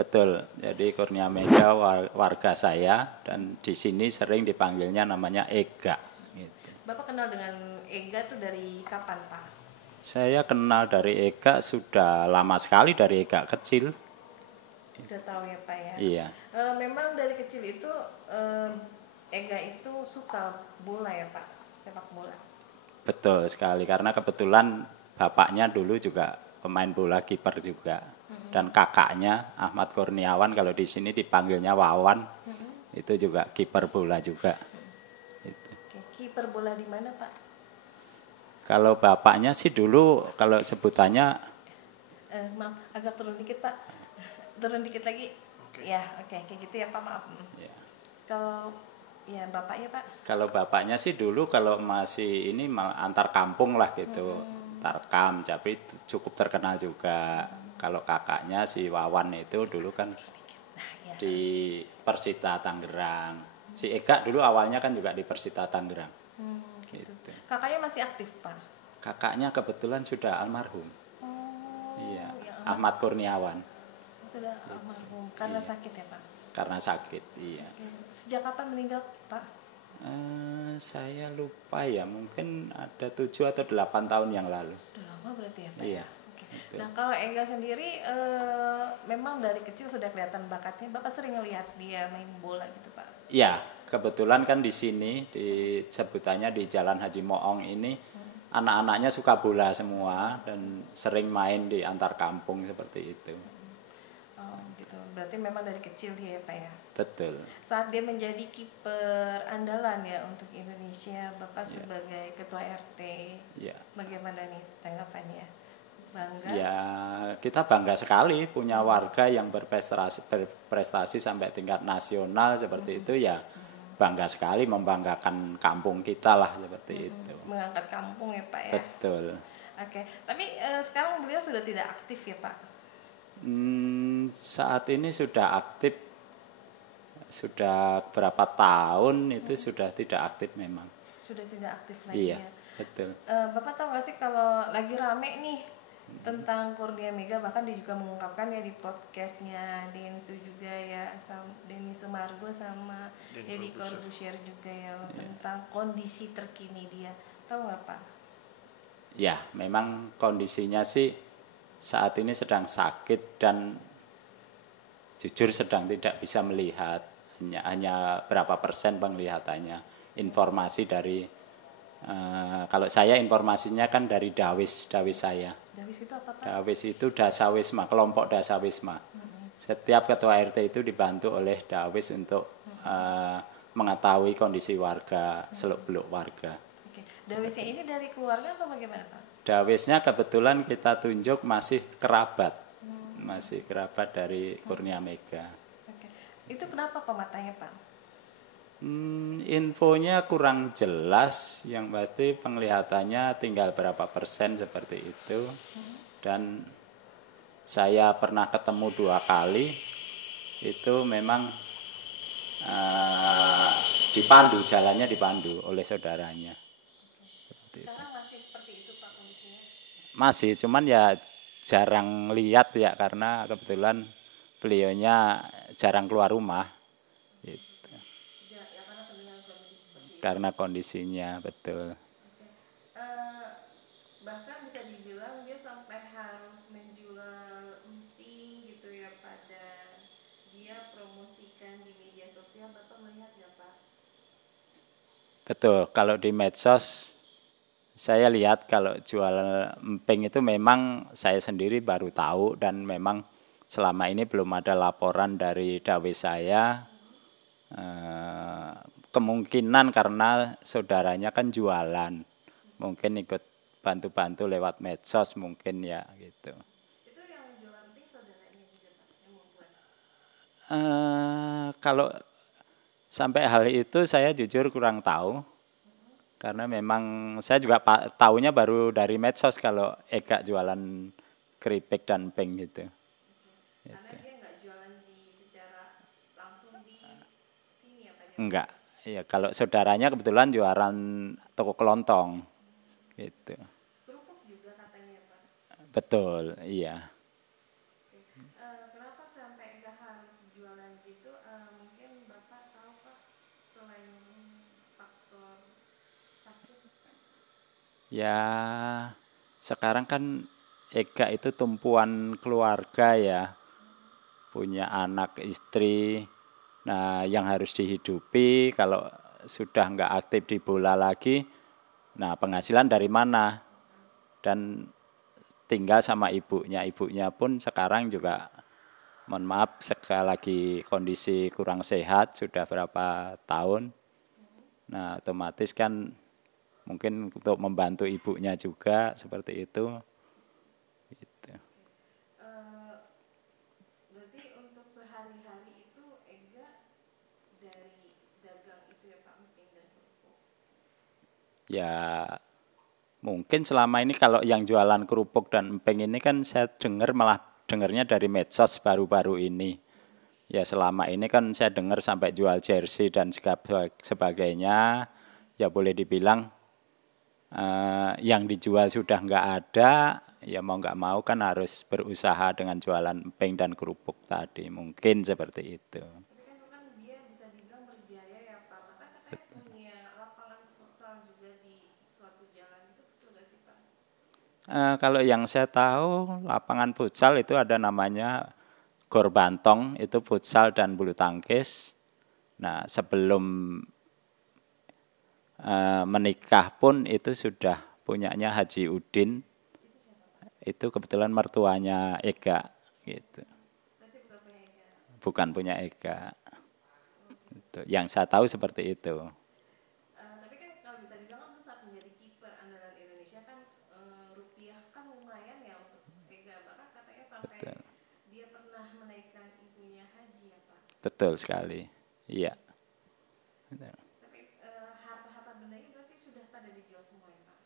betul. Jadi Kurnia Mega warga saya dan di sini sering dipanggilnya namanya Ega. Gitu. Bapak kenal dengan Ega tuh dari kapan, Pak? Saya kenal dari Ega sudah lama sekali, dari Ega kecil. Udah tahu ya, Pak ya. Iya. Memang dari kecil itu Ega itu suka bola ya, Pak, sepak bola. Betul sekali, karena kebetulan bapaknya dulu juga pemain bola, kiper juga. Dan kakaknya Ahmad Kurniawan, kalau di sini dipanggilnya Wawan, itu juga kiper bola juga. Gitu. Oke, kiper bola di mana, Pak? Kalau bapaknya sih dulu, kalau sebutannya, Maaf, agak turun dikit, Pak. Turun dikit lagi. Ya, oke, kayak gitu ya, Pak, maaf. ya, Kalau ya bapaknya, Pak? kalau bapaknya sih dulu kalau masih ini antar kampung lah gitu, Tarkam, tapi cukup terkenal juga. Kalau kakaknya si Wawan itu dulu kan Nah, ya. di Persita Tangerang. Si Ega dulu awalnya kan juga di Persita Tangerang. Gitu. Gitu. Kakaknya masih aktif, Pak? Kakaknya kebetulan sudah almarhum. Oh, Iya, ya Ahmad Kurniawan. sudah almarhum karena Iya. sakit ya, Pak? Karena sakit, iya. Oke. Sejak kapan meninggal, Pak? Saya lupa ya, mungkin ada 7 atau 8 tahun yang lalu. Udah lama berarti ya, Pak? Iya. Oke. Betul. Nah, kalau Ega sendiri memang dari kecil sudah kelihatan bakatnya. Bapak sering ngelihat dia main bola gitu, Pak? Iya, kebetulan kan di sini di sebutannya di Jalan Haji Moong ini anak-anaknya suka bola semua dan sering main di antar kampung seperti itu. Oh, gitu. Berarti memang dari kecil dia ya, Pak ya? Betul. Saat dia menjadi kiper andalan ya untuk Indonesia, Bapak sebagai ketua RT, Ya. bagaimana nih tanggapannya? Bangga? Ya, kita bangga sekali punya warga yang berprestasi sampai tingkat nasional seperti itu ya. Bangga sekali, membanggakan kampung kita lah seperti itu. Mengangkat kampung ya, Pak ya? Betul. Oke, tapi sekarang beliau sudah tidak aktif ya, Pak? Saat ini sudah aktif, sudah berapa tahun itu sudah tidak aktif memang. Sudah tidak aktif lagi Iya, ya? betul. Bapak tahu nggak sih kalau lagi rame nih tentang Kurnia Mega, bahkan dia juga mengungkapkan ya di podcastnya Densu juga ya, Denny Sumargo sama Deddy Corbuzier juga ya, tentang kondisi terkini dia. Tahu nggak, Pak? Ya, memang kondisinya sih saat ini sedang sakit dan jujur sedang tidak bisa melihat, hanya berapa persen penglihatannya. Informasi dari kalau saya informasinya kan dari dawis saya. Dawis itu apa, Pak? Dawis itu Dasawisma, kelompok Dasawisma. Setiap ketua RT itu dibantu oleh dawis untuk mengetahui kondisi warga, seluk-beluk warga. Oke. Dawisnya ini dari keluarga atau bagaimana, Pak? Dawisnya kebetulan kita tunjuk masih kerabat, masih kerabat dari Kurnia Mega. Oke. Itu kenapa kok matanya, Pak? Infonya kurang jelas, yang pasti penglihatannya tinggal berapa persen seperti itu. Dan saya pernah ketemu 2 kali, itu memang dipandu, jalannya dipandu oleh saudaranya. Sekarang masih seperti itu, Pak, kondisinya? Masih, cuman ya jarang lihat ya, karena kebetulan beliaunya jarang keluar rumah. Ya, karena dengan kondisi seperti itu. Karena kondisinya, betul. Bahkan bisa dibilang dia sampai harus menjual emping gitu ya, pada dia promosikan di media sosial. Bapak melihat nggak, Pak? Betul, kalau di medsos saya lihat kalau jual emping itu memang saya sendiri baru tahu, dan memang selama ini belum ada laporan dari dawis saya. Kemungkinan karena saudaranya kan jualan, mungkin ikut bantu-bantu lewat medsos mungkin ya gitu. Itu yang jualan emping saudaranya juga, Pak, yang membuat? Kalau sampai hal itu saya jujur kurang tahu, karena memang saya juga tahunya baru dari medsos kalau Ega jualan keripik dan emping gitu. Karena dia nggak jualan secara langsung di sini ya, Pak? Enggak, ya kalau saudaranya kebetulan jualan toko kelontong gitu. Kerupuk juga katanya, Pak? Betul, iya. Kenapa sampai Ega Ya sekarang kan Ega itu tumpuan keluarga ya, punya anak istri. Nah yang harus dihidupi kalau sudah nggak aktif di bola lagi, nah penghasilan dari mana? Dan tinggal sama ibunya. Ibunya pun sekarang juga mohon maaf sekali lagi kondisi kurang sehat sudah berapa tahun. Nah otomatis kan mungkin untuk membantu ibunya juga seperti itu. Gitu. Berarti untuk sehari-hari itu Ega dari dagang itu ya Pak, emping dan kerupuk. Ya mungkin selama ini kalau yang jualan kerupuk dan emping ini kan saya dengar malah dengarnya dari medsos baru-baru ini. Ya selama ini kan saya dengar sampai jual jersey dan sebagainya. Ya boleh dibilang yang dijual sudah nggak ada, ya mau nggak mau kan harus berusaha dengan jualan emping dan kerupuk tadi. Mungkin seperti itu. Tapi kan itu kan dia bisa dibilang berjaya ya Pak. Bahkan katanya punya lapangan futsal juga di suatu jalan itu, betul gak sih Pak? Kalau yang saya tahu lapangan futsal itu ada namanya Gor Bantong, itu futsal dan bulu tangkis. Nah sebelum menikah pun itu sudah punyanya Haji Udin. Itu siapa Pak? Itu kebetulan mertuanya Ega gitu. Berarti bukan punya Ega. Bukan punya Ega. Oke. Itu. Yang saya tahu seperti itu. Tapi kan kalau bisa dibilang kan saat menjadi kiper andalan Indonesia kan rupiah kan lumayan ya untuk Ega. Bahkan katanya sampai Betul. dia pernah menaikkan ibunya haji ya Pak. Betul sekali. Iya. Betul. Tapi harta-harta bendanya berarti sudah pada dijual semua ya Pak?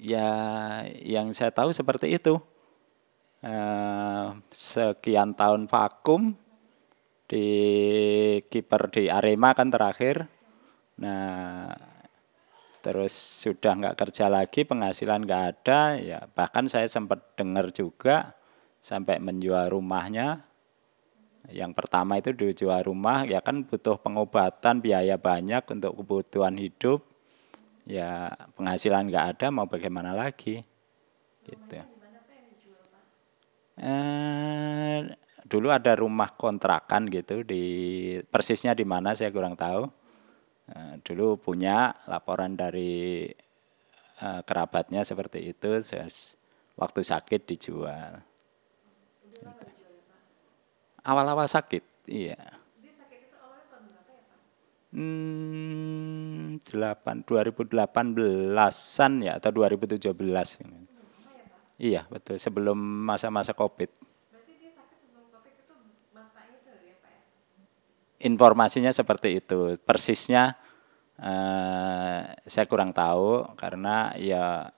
Ya, yang saya tahu seperti itu. Sekian tahun vakum di kiper di Arema kan terakhir. Nah, terus sudah nggak kerja lagi, penghasilan nggak ada. Ya, bahkan saya sempat dengar juga sampai menjual rumahnya. Yang pertama itu dijual rumah, ya kan butuh pengobatan, biaya banyak untuk kebutuhan hidup. Ya penghasilan nggak ada, mau bagaimana lagi? Gitu. Rumahnya di mana Pak yang dijual Pak? Eh, dulu ada rumah kontrakan gitu di persisnya di mana saya kurang tahu. Dulu punya laporan dari kerabatnya seperti itu, waktu sakit dijual. Udah lama dijual ya Pak? Awal-awal sakit, iya. Dia sakit itu awalnya tahun berapa ya Pak? 2018-an ya atau 2017. Udah lama ya Pak? Iya, betul. Sebelum masa-masa Covid. Berarti dia sakit sebelum COVID itu matanya tuh ya Pak ya? Informasinya seperti itu. Persisnya saya kurang tahu karena ya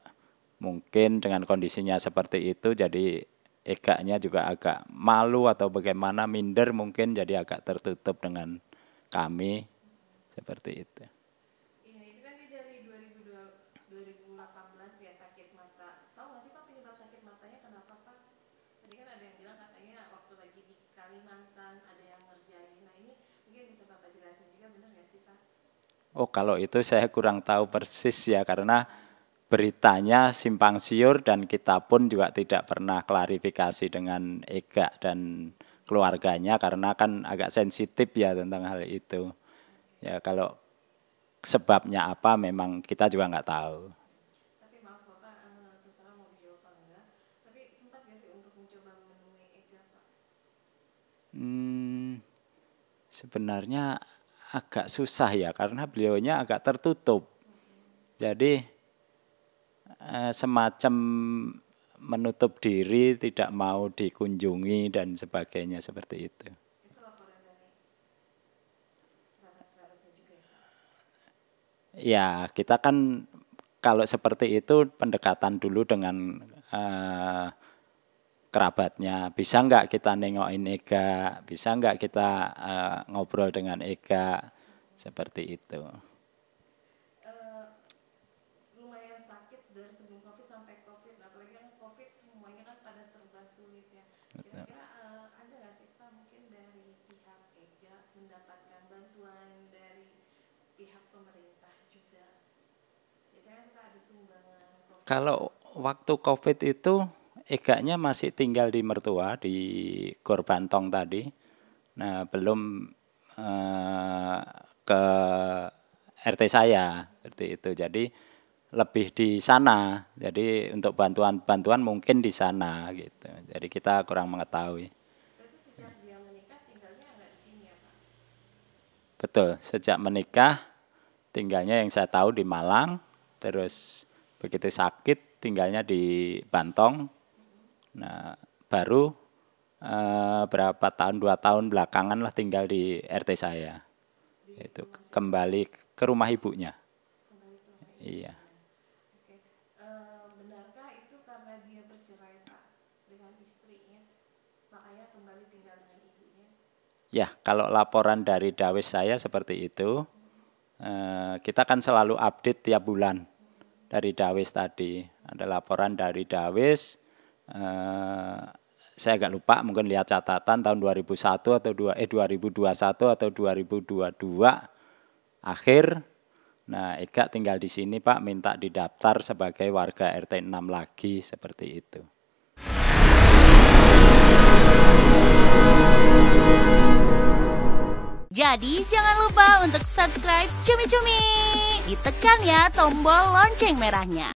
mungkin dengan kondisinya seperti itu jadi Ega-nya juga agak malu atau bagaimana minder mungkin jadi agak tertutup dengan kami seperti itu. Iya, itu kan dia dari 2018 ya sakit mata. Tahu nggak sih Pak penyebab sakit matanya kenapa Pak? Tadi kan ada yang bilang katanya waktu lagi di Kalimantan ada yang ngerjain. Nah ini mungkin bisa Bapak jelasin juga, benar nggak sih Pak? Oh, kalau itu saya kurang tahu persis ya karena beritanya simpang siur dan kita pun juga tidak pernah klarifikasi dengan Ega dan keluarganya karena kan agak sensitif ya tentang hal itu. Ya kalau sebabnya apa memang kita juga nggak tahu. Tapi maaf Bapak, terserah mau dijawab apa enggak. Tapi sempat nggak sih untuk mencoba menemui Ega Pak? Sebenarnya agak susah ya karena beliaunya agak tertutup. Jadi semacam menutup diri, tidak mau dikunjungi dan sebagainya seperti itu. Itu laporan dari kerabat-kerabatnya juga ya Pak? Ya, kita kan kalau seperti itu pendekatan dulu dengan kerabatnya. Bisa nggak kita nengokin Ega? Bisa nggak kita ngobrol dengan Ega? Seperti itu. Eh, Lumayan sakit dari sebelum COVID sampai COVID, apalagi kan COVID semuanya kan pada serba sulit ya. Kira-kira ada nggak sih Pak mungkin dari pihak Ega mendapatkan bantuan dari pihak pemerintah juga? Biasanya Kalau waktu COVID itu Eganya masih tinggal di mertua di Gor Bantong tadi. Nah, belum ke RT saya seperti itu. Jadi lebih di sana. Jadi untuk bantuan mungkin di sana gitu. Jadi kita kurang mengetahui. Berarti sejak dia menikah tinggalnya nggak di sini ya Pak? Betul, sejak menikah tinggalnya yang saya tahu di Malang, terus begitu sakit tinggalnya di Bantong. Nah, baru berapa tahun, 2 tahun belakangan lah tinggal di RT saya. Itu kembali ke rumah ibunya. Iya. Oke. Benarkah itu karena dia bercerai Pak dengan istrinya, makanya kembali tinggal dengan ibunya? Ya, kalau laporan dari Dawes saya seperti itu, kita kan selalu update tiap bulan dari Dawes tadi. Ada laporan dari Dawes, saya agak lupa, mungkin lihat catatan tahun 2001 atau 2021 atau 2022 akhir. Nah, Ega tinggal di sini Pak, minta didaftar sebagai warga RT 6 lagi seperti itu. Jadi jangan lupa untuk subscribe Cumi Cumi. Ditekan ya tombol lonceng merahnya.